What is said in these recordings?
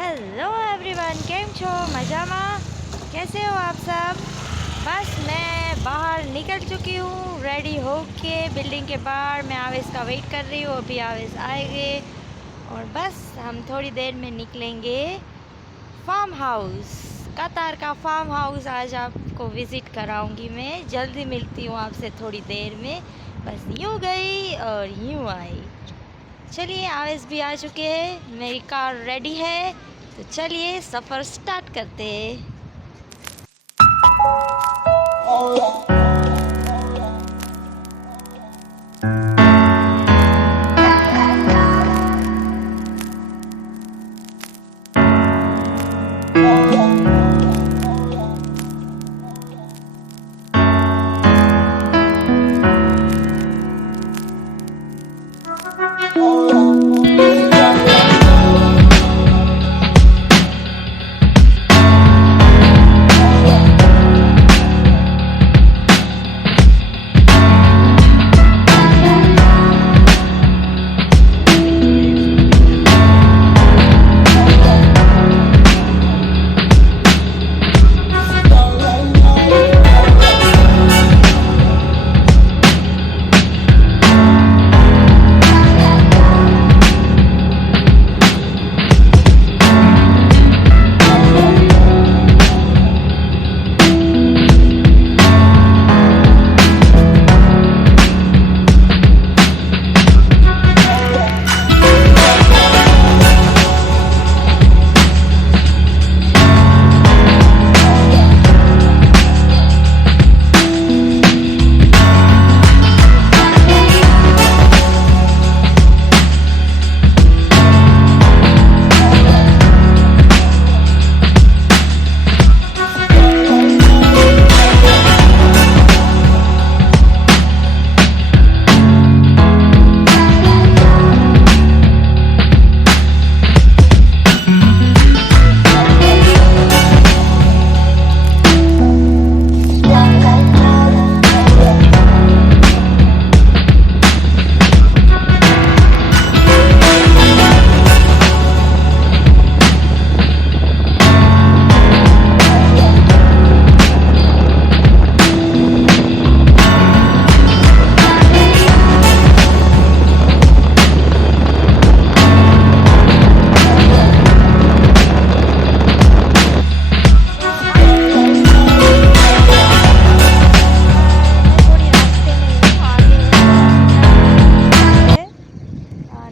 Hello everyone, કેમ છો? મજામાં? कैसे हो आप सब? बस मैं बाहर निकल चुकी हूँ रेडी होके बिल्डिंग के बाहर। मैं आवेश का वेट कर रही हूँ, अभी आवेश आएंगे और बस हम थोड़ी देर में निकलेंगे फार्म हाउस। कतार का फार्म हाउस आज आपको विज़िट कराऊंगी। मैं जल्दी मिलती हूँ आपसे थोड़ी देर में। बस यूँ गई और यूँ आई। चलिए, आवेश भी आ चुके हैं, मेरी कार रेडी है, तो चलिए सफ़र स्टार्ट करते हैं।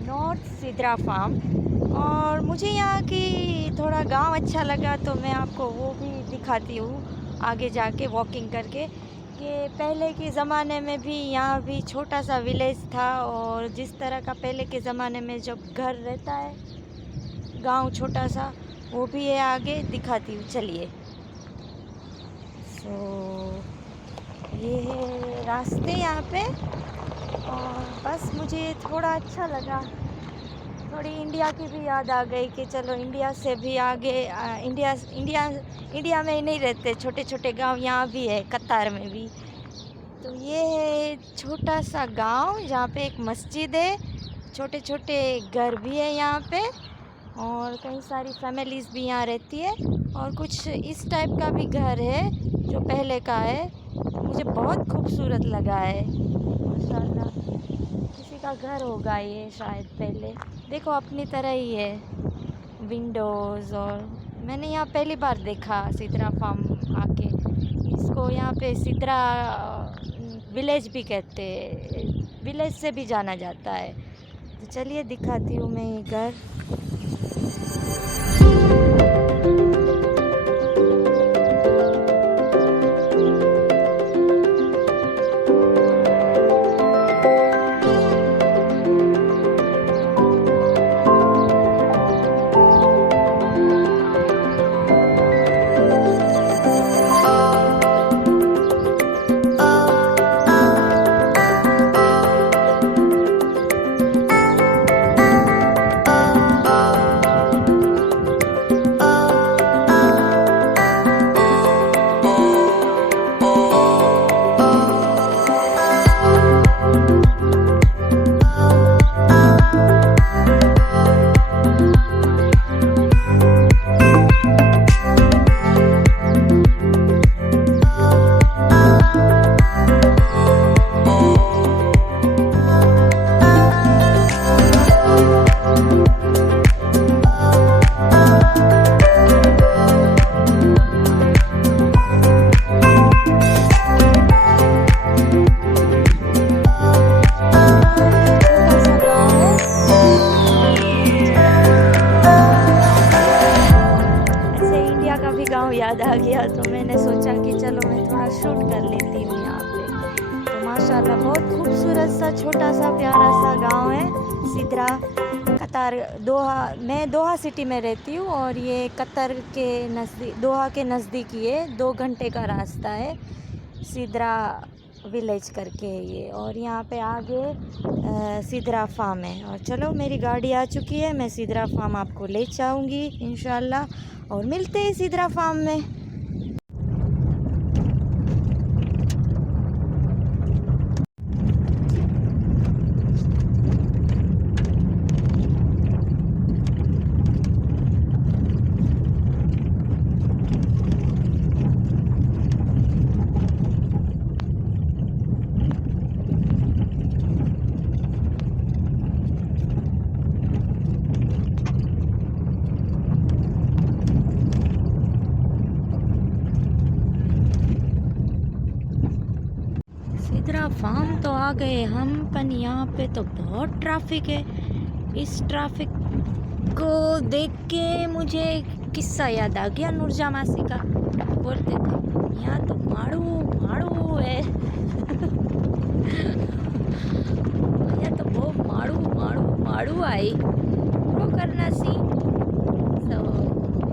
नॉर्थ सिद्रा फार्म, और मुझे यहाँ की थोड़ा गांव अच्छा लगा, तो मैं आपको वो भी दिखाती हूँ आगे जाके वॉकिंग करके कि पहले के ज़माने में भी यहाँ भी छोटा सा विलेज था, और जिस तरह का पहले के ज़माने में जब घर रहता है गांव छोटा सा, वो भी है आगे दिखाती हूँ। चलिए। ये है रास्ते यहाँ पे, और बस मुझे थोड़ा अच्छा लगा। थोड़ी इंडिया की भी याद आ गई कि चलो इंडिया से भी आगे इंडिया में ही नहीं रहते, छोटे छोटे गांव यहाँ भी है, कतार में भी। तो ये है छोटा सा गांव जहाँ पे एक मस्जिद है, छोटे छोटे घर भी है यहाँ पे, और कई सारी फैमिलीज़ भी यहाँ रहती है, और कुछ इस टाइप का भी घर है जो पहले का है। मुझे बहुत खूबसूरत लगा है, माशाल्लाह। किसी का घर होगा ये शायद पहले। देखो अपनी तरह ही है विंडोज़, और मैंने यहाँ पहली बार देखा सिद्रा फार्म आके। इसको यहाँ पे सिद्रा विलेज भी कहते हैं, विलेज से भी जाना जाता है। तो चलिए दिखाती हूँ मैं ये घर। दिया, तो मैंने सोचा कि चलो मैं थोड़ा शूट कर लेती हूँ यहाँ पे। तो माशाल्लाह बहुत खूबसूरत सा छोटा सा प्यारा सा गांव है सिदरा, कतार दोहा। मैं दोहा सिटी में रहती हूँ और ये कतर के नज़दीक, दोहा के नज़दीक, ये 2 घंटे का रास्ता है, सिदरा विलेज करके है ये। और यहाँ पे आगे सिदरा फार्म है। और चलो मेरी गाड़ी आ चुकी है, मैं सिदरा फार्म आपको ले जाऊँगी इंशाल्लाह, और मिलते हैं सिदरा फार्म में। सिदरा फार्म तो आ गए हम, पर यहाँ पे तो बहुत ट्रैफिक है। इस ट्रैफिक को देख के मुझे किस्सा याद आ गया नूरजा मासी का। बोलते थे यहाँ तो माड़ू माड़ू है यहाँ तो बहुत माड़ू माड़ू माड़ू आई वो करना सी। तो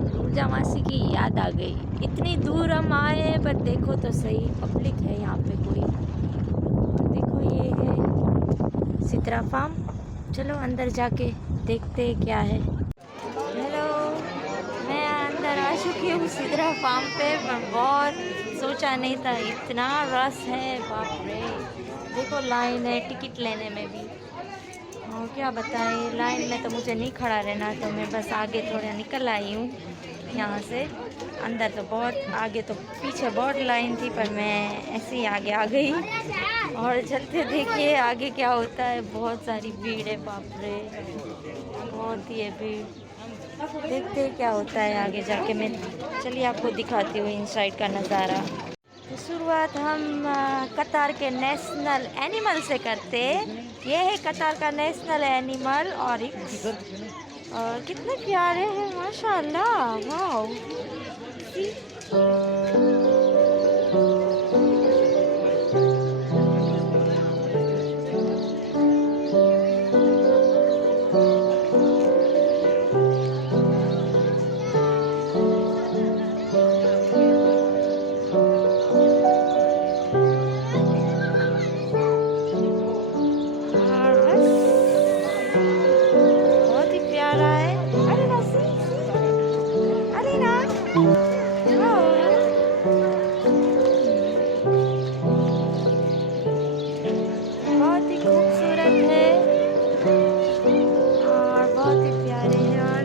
नूरजा मासी की याद आ गई। इतनी दूर हम आए, पर देखो तो सही पब्लिक है यहाँ पे कोई। देखो ये है सिदरा फार्म। चलो अंदर जाके देखते हैं क्या है। हेलो, मैं अंदर आ चुकी हूँ सिदरा फार्म पे, पर बहुत सोचा नहीं था इतना रस है, बाप रे। देखो लाइन है टिकट लेने में भी, और क्या बताएं, लाइन में तो मुझे नहीं खड़ा रहना, तो मैं बस आगे थोड़ा निकल आई हूँ यहाँ से। अंदर तो बहुत आगे, तो पीछे बहुत लाइन थी, पर मैं ऐसे ही आगे आ गई। और चलते देखिए आगे क्या होता है। बहुत सारी भीड़ है, बाप रे, बहुत ही है भीड़। देखते हैं क्या होता है आगे जाके। मैं चलिए आपको दिखाती हूँ इनसाइड का नज़ारा। तो शुरुआत हम कतार के नेशनल एनिमल से करते हैं। ये है कतार का नेशनल एनिमल ऑरिक्स, और कितने प्यारे हैं माशाल्लाह, वाओ। बहुत ही प्यारा है। अरे ना सी, अरे ना, बहुत ही खूबसूरत है और बहुत ही प्यारे हैं। और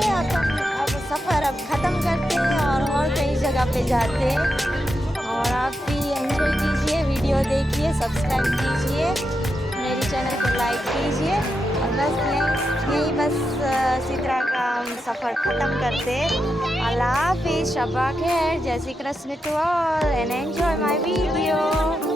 चलिए अपन अब सफ़र अब ख़त्म करते हैं और कई जगह पे जाते हैं। और आप भी एंजॉय कीजिए, वीडियो देखिए, सब्सक्राइब कीजिए, मेरी चैनल को लाइक कीजिए और बस यही बस इसी तरह का हम सफ़र ख़त्म करते। अल्लाह हाफिज़, शब्बा खैर, जय Shri Krishna to all and enjoy my video.